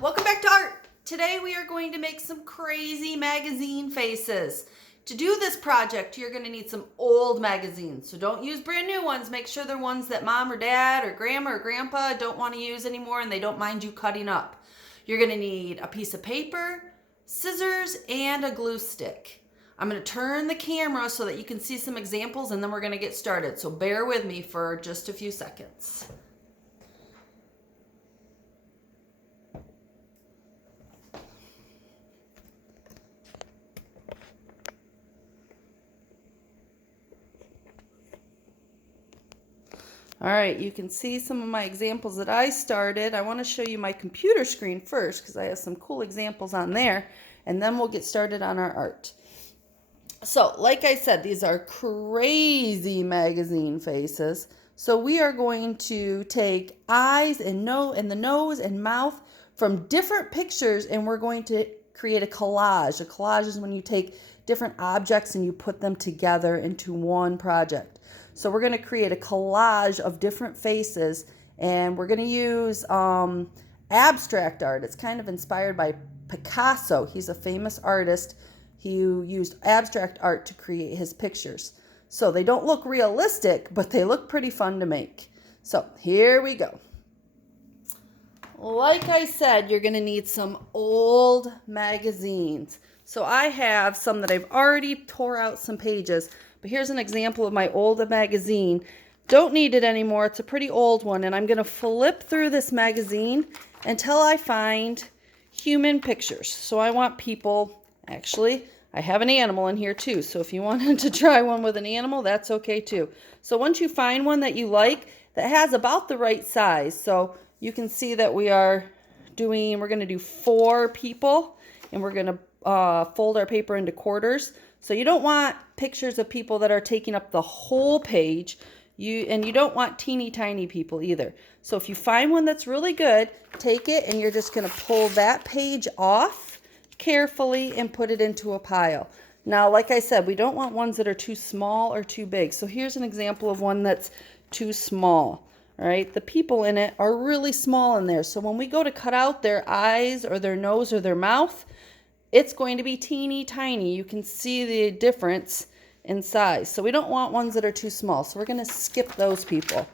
Welcome back to art. Today we are going to make some crazy magazine faces. To do this project, you're going to need some old magazines. So don't use brand new ones. Make sure they're ones that mom or dad or grandma or grandpa don't want to use anymore and they don't mind you cutting up. You're going to need a piece of paper, scissors, and a glue stick. I'm going to turn the camera so that you can see some examples and then we're going to get started. So bear with me for just a few seconds. All right, you can see some of my examples that I started. I want to show you my computer screen first because I have some cool examples on there, and then we'll get started on our art. So, like I said, these are crazy magazine faces. So we are going to take eyes and the nose and mouth from different pictures, and we're going to create a collage. A collage is when you take different objects and you put them together into one project. So we're going to create a collage of different faces, and we're going to use abstract art. It's kind of inspired by Picasso. He's a famous artist. He used abstract art to create his pictures. So they don't look realistic, but they look pretty fun to make. So here we go. Like I said, you're going to need some old magazines. So I have some that I've already tore out some pages. But here's an example of my old magazine. Don't need it anymore. It's a pretty old one. And I'm going to flip through this magazine until I find human pictures. So I want people, actually, I have an animal in here too. So if you wanted to try one with an animal, that's okay too. So once you find one that you like, that has about the right size. So you can see that we're going to do 4 people. And we're going to fold our paper into quarters. So you don't want pictures of people that are taking up the whole page. And you don't want teeny tiny people either. So if you find one that's really good, take it and you're just going to pull that page off carefully and put it into a pile. Now, like I said, we don't want ones that are too small or too big. So here's an example of one that's too small. All right, the people in it are really small in there. So when we go to cut out their eyes or their nose or their mouth, it's going to be teeny tiny. You can see the difference in size. So we don't want ones that are too small. So we're going to skip those people.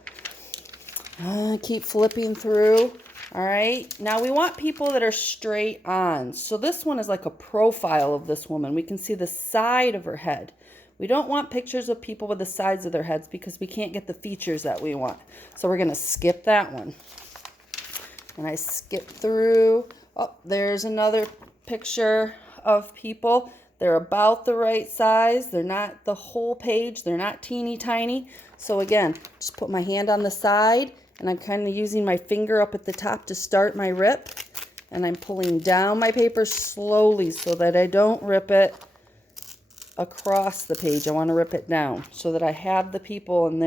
Keep flipping through. All right. Now we want people that are straight on. So this one is like a profile of this woman. We can see the side of her head. We don't want pictures of people with the sides of their heads because we can't get the features that we want. So we're going to skip that one. And I skip through. Oh, there's another picture of people. They're about the right size. They're not the whole page. They're not teeny tiny. So again, just put my hand on the side and I'm kind of using my finger up at the top to start my rip. And I'm pulling down my paper slowly so that I don't rip it across the page. I want to rip it down so that I have the people and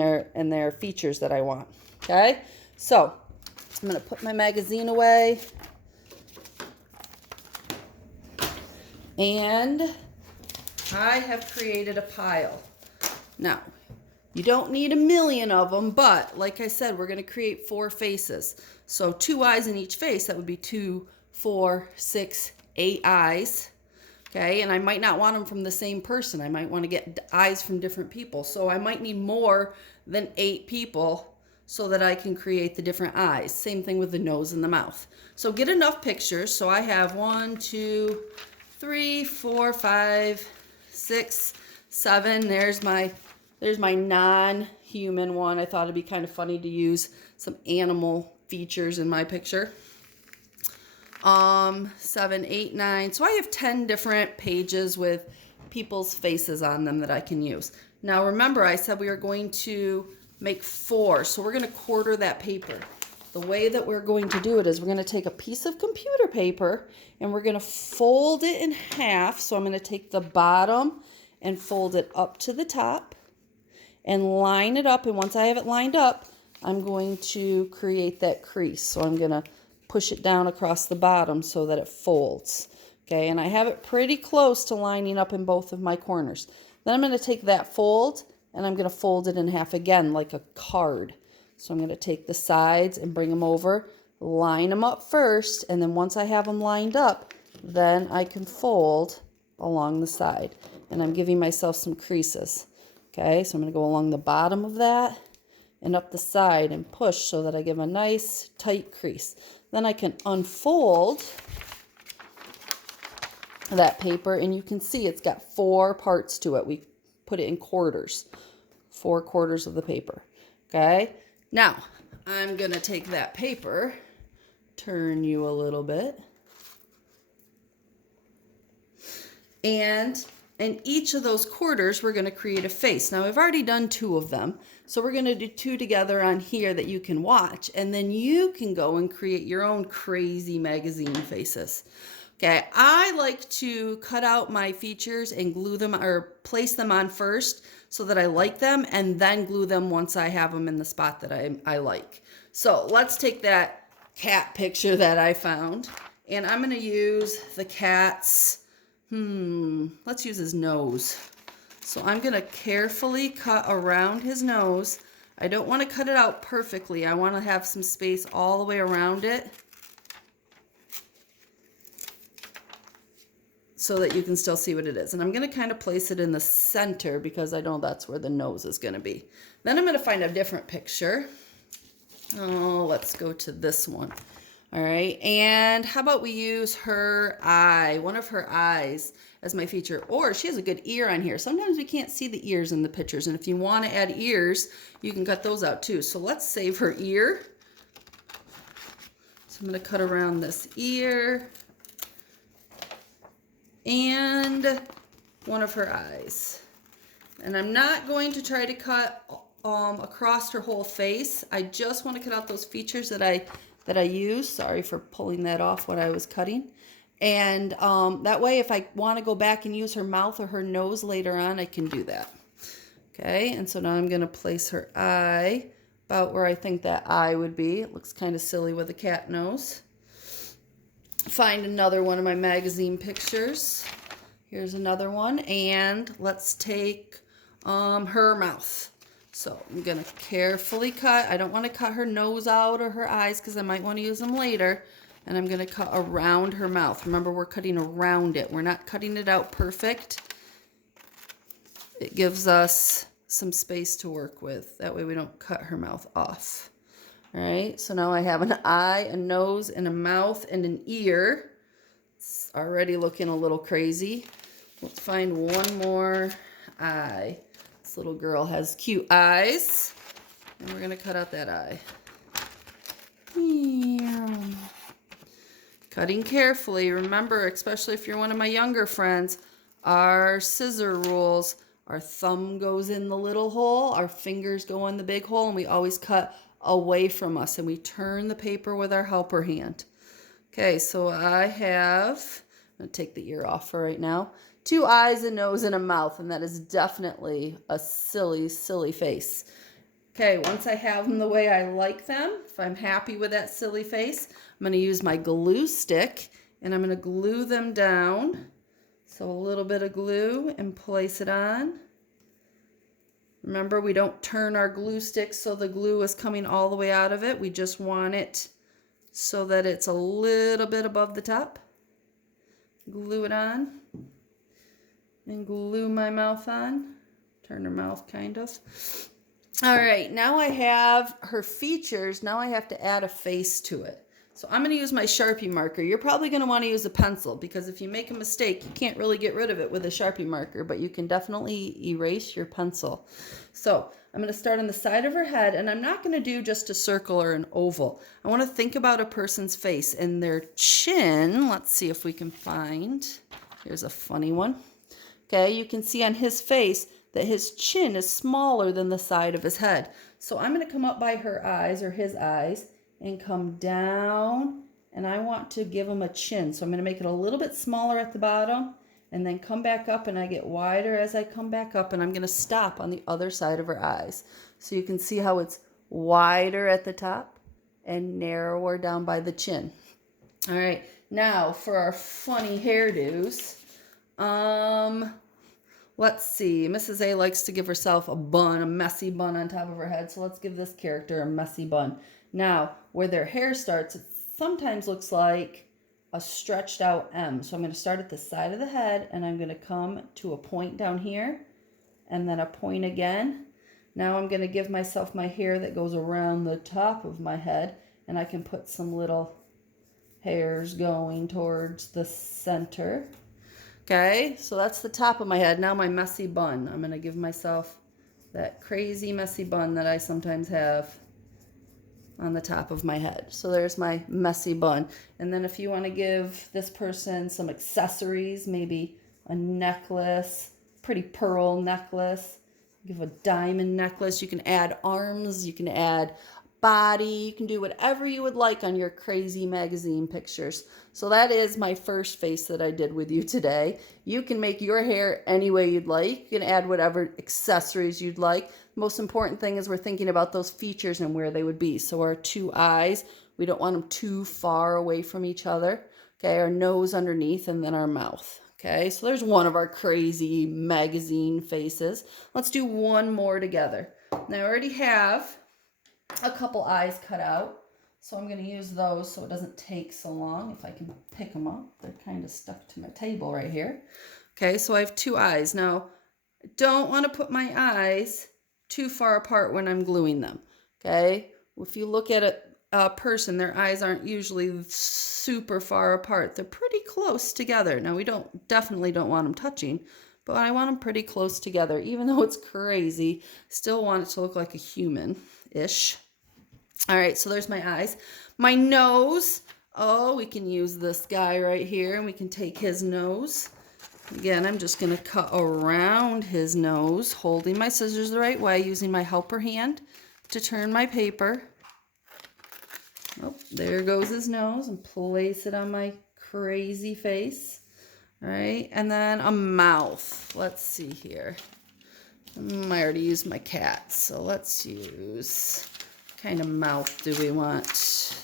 their features that I want. Okay? So I'm going to put my magazine away. And I have created a pile. Now, you don't need a million of them, but like I said, we're going to create 4 faces. So 2 eyes in each face, that would be 2, 4, 6, 8 eyes. Okay, and I might not want them from the same person. I might want to get eyes from different people. So I might need more than 8 people so that I can create the different eyes. Same thing with the nose and the mouth. So get enough pictures. So I have 1, 2, 3, 4, 5, 6, 7. There's my non-human one. I thought it'd be kind of funny to use some animal features in my picture. 7, 8, 9. So I have 10 different pages with people's faces on them that I can use. Now remember, I said we are going to make 4. So we're going to quarter that paper. The way that we're going to do it is we're going to take a piece of computer paper and we're going to fold it in half. So I'm going to take the bottom and fold it up to the top and line it up. And once I have it lined up, I'm going to create that crease. So I'm going to push it down across the bottom so that it folds. Okay, and I have it pretty close to lining up in both of my corners. Then I'm going to take that fold and I'm going to fold it in half again like a card. So I'm going to take the sides and bring them over line them up first, and then once I have them lined up, then I can fold along the side. And I'm giving myself some creases. Okay, so I'm going to go along the bottom of that and up the side and push so that I give a nice tight crease. Then I can unfold that paper, and you can see it's got 4 parts to it. We put it in quarters, 4 quarters of the paper. Okay, now I'm gonna take that paper, turn you a little bit, and in each of those quarters we're going to create a face. Now we've already done 2 of them, so we're going to do 2 together on here that you can watch, and then you can go and create your own crazy magazine faces. Okay, I like to cut out my features and glue them or place them on first so that I like them, and then glue them once I have them in the spot that I like. So let's take that cat picture that I found, and I'm going to use the cat's, let's use his nose. So I'm going to carefully cut around his nose. I don't want to cut it out perfectly. I want to have some space all the way around it so that you can still see what it is. And I'm going to kind of place it in the center because I know that's where the nose is going to be. Then I'm going to find a different picture. Oh, let's go to this one. All right, and how about we use her eye, one of her eyes as my feature, or she has a good ear on here. Sometimes we can't see the ears in the pictures, and if you want to add ears, you can cut those out too. So let's save her ear. So I'm going to cut around this ear and one of her eyes. And I'm not going to try to cut across her whole face. I just want to cut out those features that I use. Sorry for pulling that off when I was cutting. And that way, if I want to go back and use her mouth or her nose later on, I can do that. Okay, and so now I'm going to place her eye about where I think that eye would be. It looks kind of silly with a cat nose. Find another one of my magazine pictures. Here's another one, and let's take her mouth. So I'm going to carefully cut. I don't want to cut her nose out or her eyes because I might want to use them later. And I'm going to cut around her mouth. Remember, we're cutting around it. We're not cutting it out perfect. It gives us some space to work with. That way we don't cut her mouth off. All right, so now I have an eye, a nose, and a mouth, and an ear. It's already looking a little crazy. Let's find one more eye. This little girl has cute eyes, and we're going to cut out that eye. Cutting carefully. Remember, especially if you're one of my younger friends, our scissor rules, our thumb goes in the little hole, our fingers go in the big hole, and we always cut away from us, and we turn the paper with our helper hand. Okay, so I'm going to take the ear off for right now. 2 eyes, a nose, and a mouth, and that is definitely a silly, silly face. Okay, once I have them the way I like them, if I'm happy with that silly face, I'm going to use my glue stick, and I'm going to glue them down. So a little bit of glue and place it on. Remember, we don't turn our glue stick so the glue is coming all the way out of it. We just want it so that it's a little bit above the top. Glue it on. And glue my mouth on. Turn her mouth, kind of. All right, now I have her features. Now I have to add a face to it. So I'm going to use my Sharpie marker. You're probably going to want to use a pencil because if you make a mistake, you can't really get rid of it with a Sharpie marker, but you can definitely erase your pencil. So I'm going to start on the side of her head, and I'm not going to do just a circle or an oval. I want to think about a person's face and their chin. Let's see if we can find. Here's a funny one. Okay, you can see on his face that his chin is smaller than the side of his head. So I'm going to come up by her eyes or his eyes and come down, and I want to give him a chin. So I'm going to make it a little bit smaller at the bottom and then come back up, and I get wider as I come back up, and I'm going to stop on the other side of her eyes. So you can see how it's wider at the top and narrower down by the chin. All right, now for our funny hairdos. Let's see. Mrs. A likes to give herself a bun, a messy bun on top of her head. So let's give this character a messy bun. Now, where their hair starts, it's sometimes looks like a stretched out M. So I'm going to start at the side of the head and I'm going to come to a point down here and then a point again. Now I'm going to give myself my hair that goes around the top of my head, and I can put some little hairs going towards the center. Okay, so that's the top of my head. Now my messy bun. I'm going to give myself that crazy messy bun that I sometimes have on the top of my head. So there's my messy bun. And then if you want to give this person some accessories, maybe a necklace, pretty pearl necklace, give a diamond necklace, you can add arms, you can add body, you can do whatever you would like on your crazy magazine pictures. So that is my first face that I did with you today. You can make your hair any way you'd like. You can add whatever accessories you'd like. The most important thing is we're thinking about those features and where they would be. So our two eyes, we don't want them too far away from each other. Okay, our nose underneath, and then our mouth. Okay, so there's one of our crazy magazine faces. Let's do one more together. Now I already have a couple eyes cut out, so I'm going to use those so it doesn't take so long. If I can pick them up, they're kind of stuck to my table right here. Okay, so I have two eyes. Now, I don't want to put my eyes too far apart when I'm gluing them. Okay, if you look at a person, their eyes aren't usually super far apart. They're pretty close together. Now, we definitely don't want them touching, but I want them pretty close together. Even though it's crazy, still want it to look like a human-ish. All right, so there's my eyes. My nose. Oh, we can use this guy right here, and we can take his nose. Again, I'm just going to cut around his nose, holding my scissors the right way, using my helper hand to turn my paper. Oh, there goes his nose, and place it on my crazy face. All right, and then a mouth. Let's see here. I already used my cat, so let's use... What kind of mouth do we want?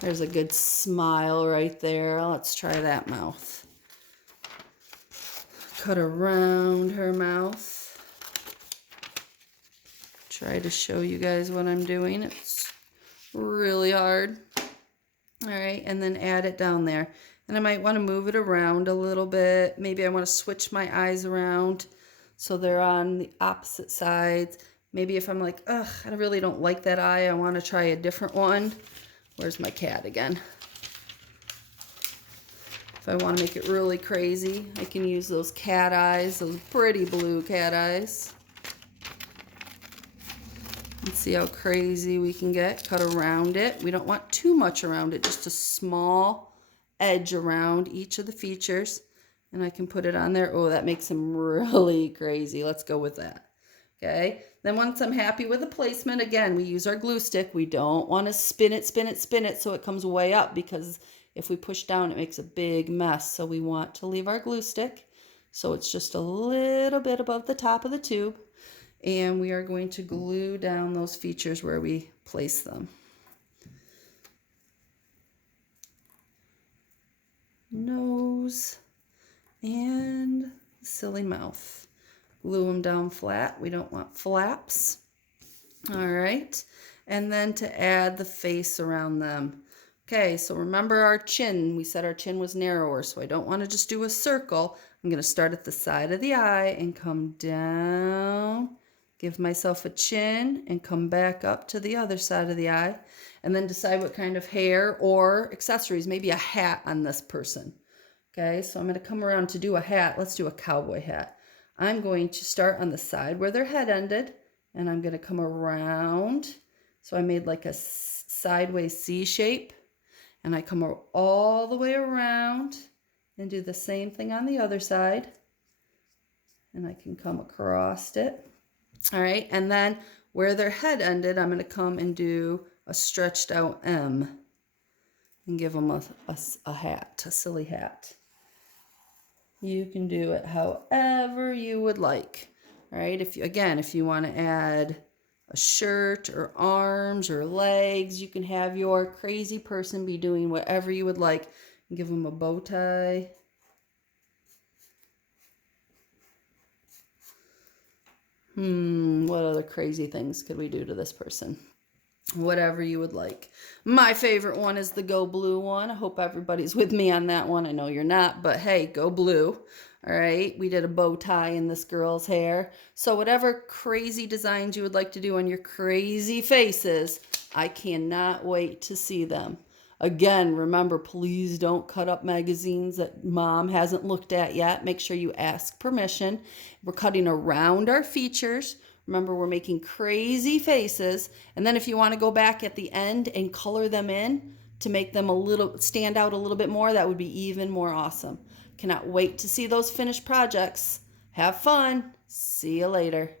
There's a good smile right there. Let's try that mouth. Cut around her mouth. Try to show you guys what I'm doing. It's really hard. All right, and then add it down there. And I might want to move it around a little bit. Maybe I want to switch my eyes around so they're on the opposite sides. Maybe if I'm like, ugh, I really don't like that eye, I want to try a different one. Where's my cat again? If I want to make it really crazy, I can use those cat eyes, those pretty blue cat eyes. Let's see how crazy we can get. Cut around it. We don't want too much around it, just a small edge around each of the features. And I can put it on there. Oh, that makes them really crazy. Let's go with that. Okay, then once I'm happy with the placement, again, we use our glue stick. We don't want to spin it so it comes way up, because if we push down, it makes a big mess. So we want to leave our glue stick so it's just a little bit above the top of the tube. And we are going to glue down those features where we place them. Nose and silly mouth. Glue them down flat. We don't want flaps. All right. And then to add the face around them. Okay, so remember our chin. We said our chin was narrower, so I don't want to just do a circle. I'm going to start at the side of the eye and come down. Give myself a chin and come back up to the other side of the eye. And then decide what kind of hair or accessories, maybe a hat on this person. Okay, so I'm going to come around to do a hat. Let's do a cowboy hat. I'm going to start on the side where their head ended, and I'm going to come around. So I made like a sideways C shape, and I come all the way around and do the same thing on the other side. And I can come across it. All right, and then where their head ended, I'm going to come and do a stretched out M and give them a hat, a silly hat. You can do it however you would like. All right, if you want to add a shirt or arms or legs, you can have your crazy person be doing whatever you would like. Give them a bow tie. What other crazy things could we do to this person? whatever you would like. My favorite one is the Go Blue one. I hope everybody's with me on that one. I know you're not, but hey, go blue. All right, we did a bow tie in this girl's hair. So whatever crazy designs you would like to do on your crazy faces, I cannot wait to see them. Again, remember, please don't cut up magazines that mom hasn't looked at yet. Make sure you ask permission. We're cutting around our features. Remember, we're making crazy faces. And then if you want to go back at the end and color them in to make them stand out a little bit more, that would be even more awesome. Cannot wait to see those finished projects. Have fun. See you later.